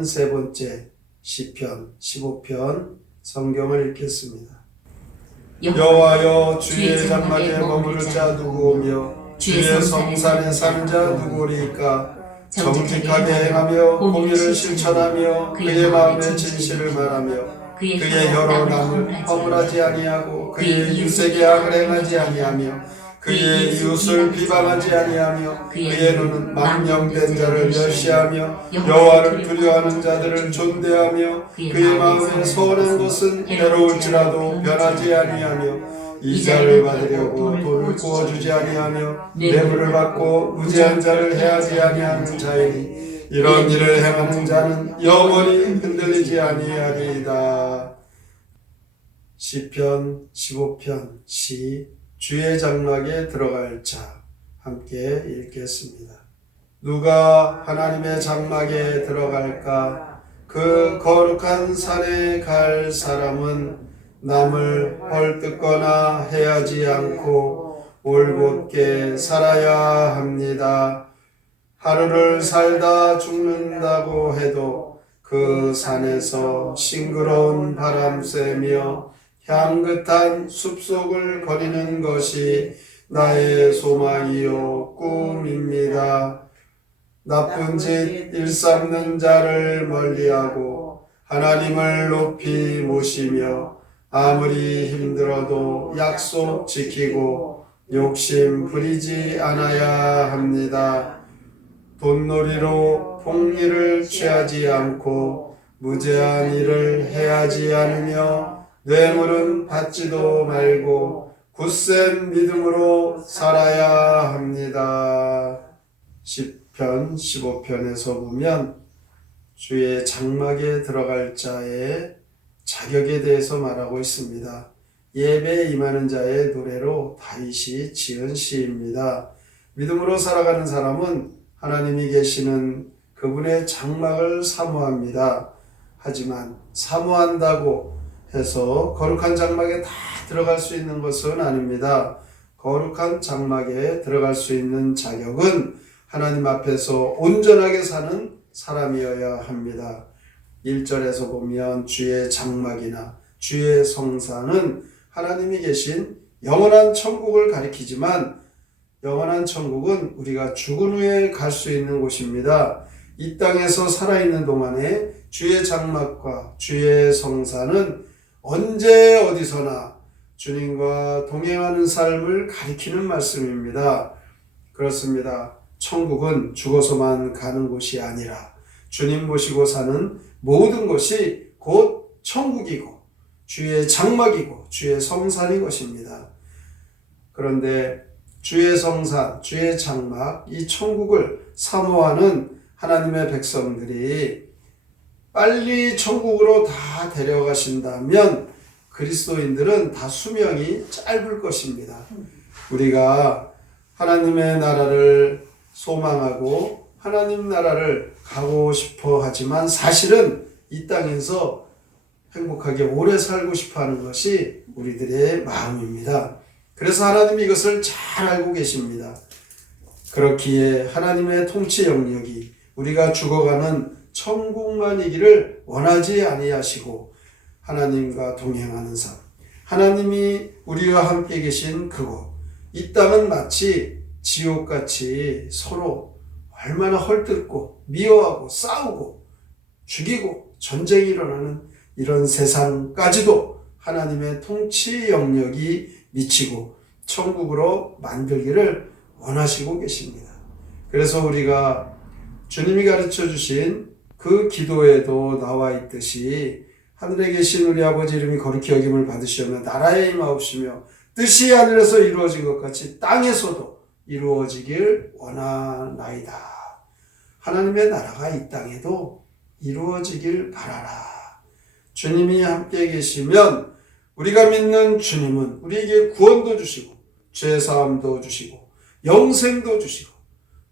43번째 시편 15편 성경을 읽겠습니다. 여호와여, 주의 장막에 머무를 자 누구오며 주의 성산에 사는 자 누구리이까? 정직하게 행하며 공의를 실천하며 그의 마음의 진실을 말하며 그의 혀로 남을 허물하지 아니하고 그의 이웃에게 악을 행하지 아니하며 그의 이웃을 비방하지 아니하며 그의 눈은 망령된 자를 멸시하며 여호와를 두려워하는 자들을 존대하며 그의 마음에 선한 것은 괴로울지라도 변하지 아니하며 이자를 받으려고 돈을 구워주지 아니하며 뇌물을 받고 무죄한 자를 해하지 아니하는 자이니 이런 일을 행하는 자는 영원히 흔들리지 아니하리이다. 시편 15편 시 주의 장막에 들어갈 자, 함께 읽겠습니다. 누가 하나님의 장막에 들어갈까? 그 거룩한 산에 갈 사람은 남을 헐뜯거나 해하지 않고 올곧게 살아야 합니다. 하루를 살다 죽는다고 해도 그 산에서 싱그러운 바람 쐬며 향긋한 숲속을 거니는 것이 나의 소망이요 꿈입니다. 나쁜 짓 일삼는 자를 멀리하고 하나님을 높이 모시며 아무리 힘들어도 약속 지키고 욕심 부리지 않아야 합니다. 돈놀이로 폭리를 취하지 않고 무죄한 일을 해하지 않으며 뇌물은 받지도 말고 굳센 믿음으로 살아야 합니다. 시편 15편에서 보면 주의 장막에 들어갈 자의 자격에 대해서 말하고 있습니다. 예배에 임하는 자의 노래로 다윗이 지은 시입니다. 믿음으로 살아가는 사람은 하나님이 계시는 그분의 장막을 사모합니다. 하지만 사모한다고 해서 거룩한 장막에 다 들어갈 수 있는 것은 아닙니다. 거룩한 장막에 들어갈 수 있는 자격은 하나님 앞에서 온전하게 사는 사람이어야 합니다. 1절에서 보면 주의 장막이나 주의 성산은 하나님이 계신 영원한 천국을 가리키지만 영원한 천국은 우리가 죽은 후에 갈 수 있는 곳입니다. 이 땅에서 살아있는 동안에 주의 장막과 주의 성산은 언제 어디서나 주님과 동행하는 삶을 가리키는 말씀입니다. 그렇습니다. 천국은 죽어서만 가는 곳이 아니라 주님 모시고 사는 모든 것이 곧 천국이고 주의 장막이고 주의 성산인 것입니다. 그런데 주의 성산, 주의 장막, 이 천국을 사모하는 하나님의 백성들이 빨리 천국으로 다 데려가신다면 그리스도인들은 다 수명이 짧을 것입니다. 우리가 하나님의 나라를 소망하고 하나님 나라를 가고 싶어 하지만 사실은 이 땅에서 행복하게 오래 살고 싶어 하는 것이 우리들의 마음입니다. 그래서 하나님이 이것을 잘 알고 계십니다. 그렇기에 하나님의 통치 영역이 우리가 죽어가는 천국만이기를 원하지 아니하시고 하나님과 동행하는 삶, 하나님이 우리와 함께 계신 그곳, 이 땅은 마치 지옥같이 서로 얼마나 헐뜯고 미워하고 싸우고 죽이고 전쟁이 일어나는 이런 세상까지도 하나님의 통치 영역이 미치고 천국으로 만들기를 원하시고 계십니다. 그래서 우리가 주님이 가르쳐 주신 그 기도에도 나와 있듯이 하늘에 계신 우리 아버지 이름이 거룩히 여김을 받으시오며 나라에 임하옵시며 뜻이 하늘에서 이루어진 것 같이 땅에서도 이루어지길 원하나이다. 하나님의 나라가 이 땅에도 이루어지길 바라라. 주님이 함께 계시면 우리가 믿는 주님은 우리에게 구원도 주시고 죄사함도 주시고 영생도 주시고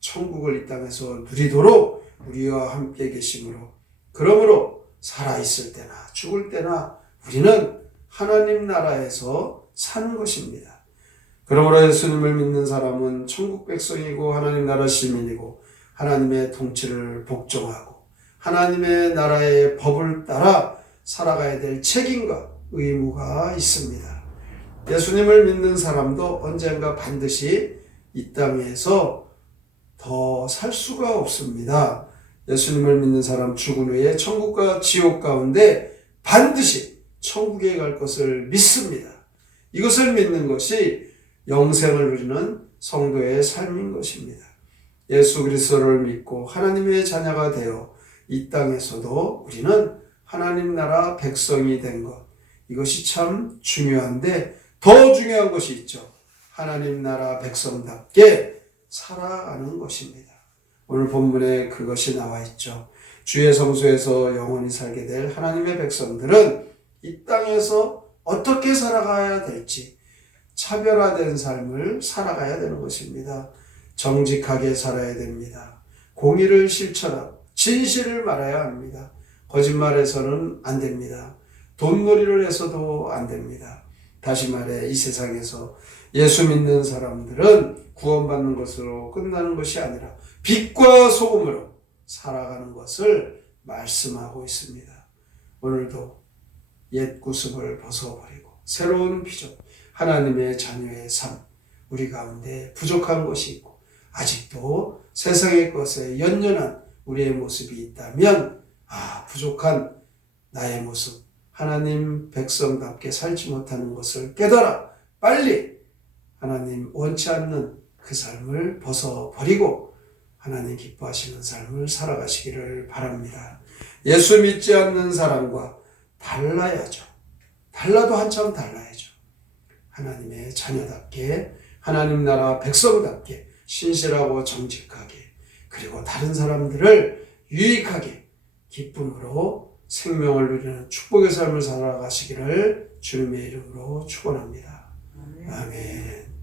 천국을 이 땅에서 누리도록 우리와 함께 계시므로 그러므로 살아있을 때나 죽을 때나 우리는 하나님 나라에서 사는 것입니다. 그러므로 예수님을 믿는 사람은 천국 백성이고 하나님 나라 시민이고 하나님의 통치를 복종하고 하나님의 나라의 법을 따라 살아가야 될 책임과 의무가 있습니다. 예수님을 믿는 사람도 언젠가 반드시 이 땅에서 더 살 수가 없습니다. 예수님을 믿는 사람 죽은 후에 천국과 지옥 가운데 반드시 천국에 갈 것을 믿습니다. 이것을 믿는 것이 영생을 누리는 성도의 삶인 것입니다. 예수 그리스도를 믿고 하나님의 자녀가 되어 이 땅에서도 우리는 하나님 나라 백성이 된 것, 이것이 참 중요한데 더 중요한 것이 있죠. 하나님 나라 백성답게 살아가는 것입니다. 오늘 본문에 그것이 나와 있죠. 주의 성소에서 영원히 살게 될 하나님의 백성들은 이 땅에서 어떻게 살아가야 될지 차별화된 삶을 살아가야 되는 것입니다. 정직하게 살아야 됩니다. 공의를 실천하고 진실을 말해야 합니다. 거짓말해서는 안 됩니다. 돈놀이를 해서도 안 됩니다. 다시 말해 이 세상에서 예수 믿는 사람들은 구원받는 것으로 끝나는 것이 아니라 빛과 소금으로 살아가는 것을 말씀하고 있습니다. 오늘도 옛 구습을 벗어버리고 새로운 비전, 하나님의 자녀의 삶, 우리 가운데 부족한 것이 있고 아직도 세상의 것에 연연한 우리의 모습이 있다면 부족한 나의 모습, 하나님 백성답게 살지 못하는 것을 깨달아 빨리 하나님 원치 않는 그 삶을 벗어버리고 하나님 기뻐하시는 삶을 살아가시기를 바랍니다. 예수 믿지 않는 사람과 달라야죠. 달라도 한참 달라야죠. 하나님의 자녀답게 하나님 나라 백성답게 신실하고 정직하게 그리고 다른 사람들을 유익하게 기쁨으로 생명을 누리는 축복의 삶을 살아가시기를 주님의 이름으로 축원합니다. 아멘.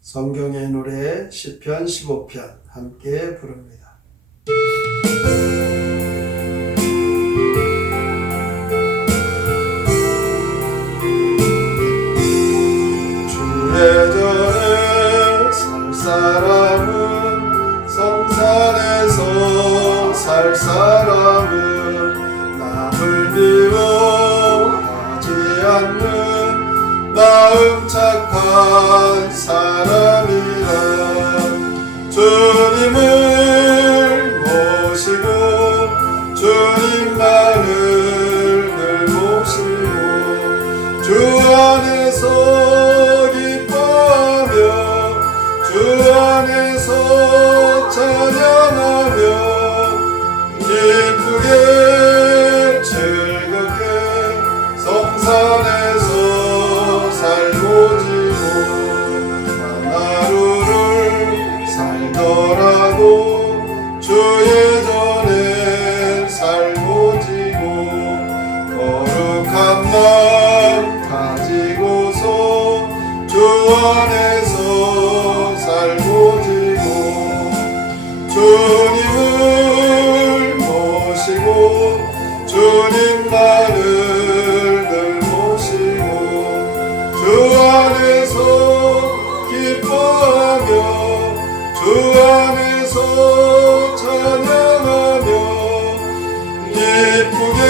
성경의 노래 시편 15편 함께 부릅니다. 주의 전에 살 사람은 성산에서 살 사람은 남을 미워하지 않는 마음 착한 사람이라. 주님을 모시고 주님만을 늘 모시고 주 안에서 기뻐하며 주 안에서 찬양하며 기쁘게 즐겁게 성산에서 살고 지고 하루를 살더라도 주의 전에 살고 지고 거룩한 마음 가지고서 주 안에서 살고 지고 주님을 모시고 주님만을 늘 모시고 주 안에서 기뻐하며 주 안에서 찬양하며 기쁘게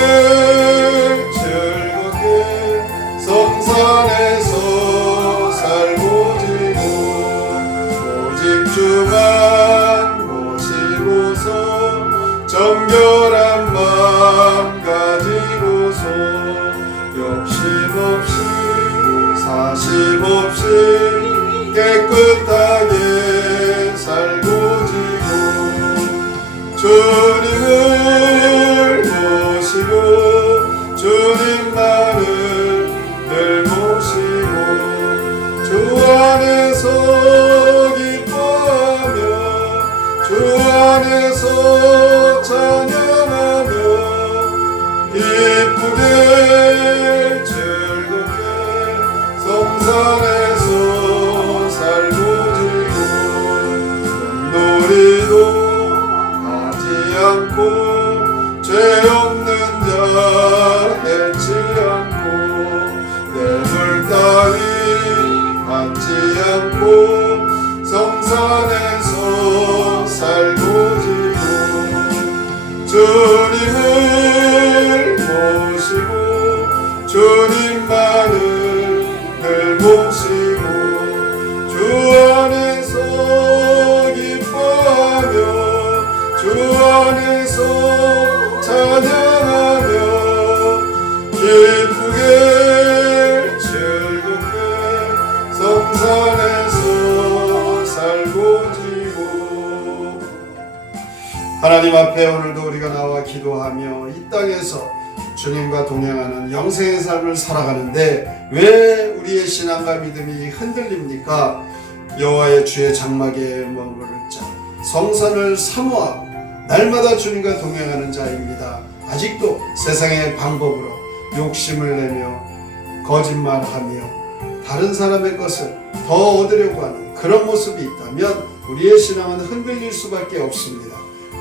즐겁게 성산에서 살고 지고 오직 주만 모시고서 정결한 마음 가지고서 욕심 없이 사심 없이 깨끗하게 살고 지고 주님을 모시고 주님만을 늘 모시고 주 안에서 기뻐하며 하나님 앞에 오늘도 우리가 나와 기도하며 이 땅에서 주님과 동행하는 영생의 삶을 살아가는데 왜 우리의 신앙과 믿음이 흔들립니까? 여호와의 주의 장막에 머무를 자, 성산을 사모하고 날마다 주님과 동행하는 자입니다. 아직도 세상의 방법으로 욕심을 내며 거짓말하며 다른 사람의 것을 더 얻으려고 하는 그런 모습이 있다면 우리의 신앙은 흔들릴 수밖에 없습니다.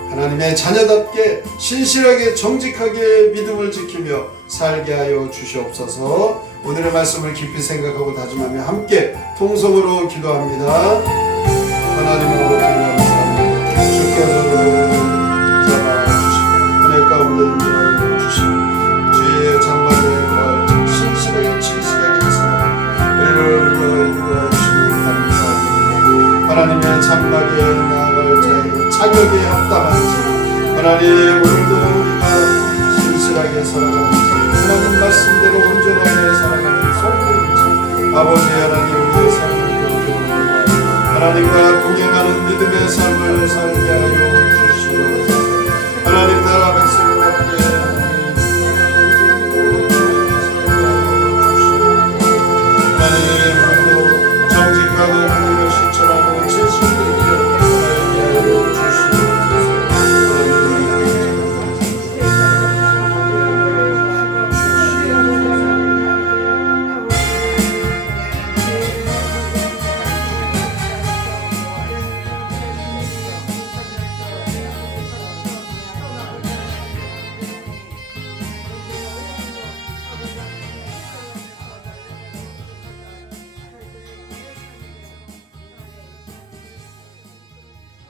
하나님의 자녀답게 신실하게 정직하게 믿음을 지키며 살게 하여 주시옵소서. 오늘의 말씀을 깊이 생각하고 다짐하며 함께 통성으로 기도합니다. 하나님의 감사합니다. 주께서 잡아주시고 은혜 가운데 인도하여 주시고 주의 장막에 거할 신실하게 진실하게 살아가는 인도하여 주시니 감사합니다. 하나님의 장막에 나아갈 자의 자격에 합당한지 하나님 오늘도 우리가 신실하게 살아가는지 하나님 말씀대로 온전하게 살아가는 성도인지 아버지 하나님 우리의 삶을 보여줍니다. 하나님과 동행하는 믿음의 삶을 살게 하여 주시옵소서. 하나님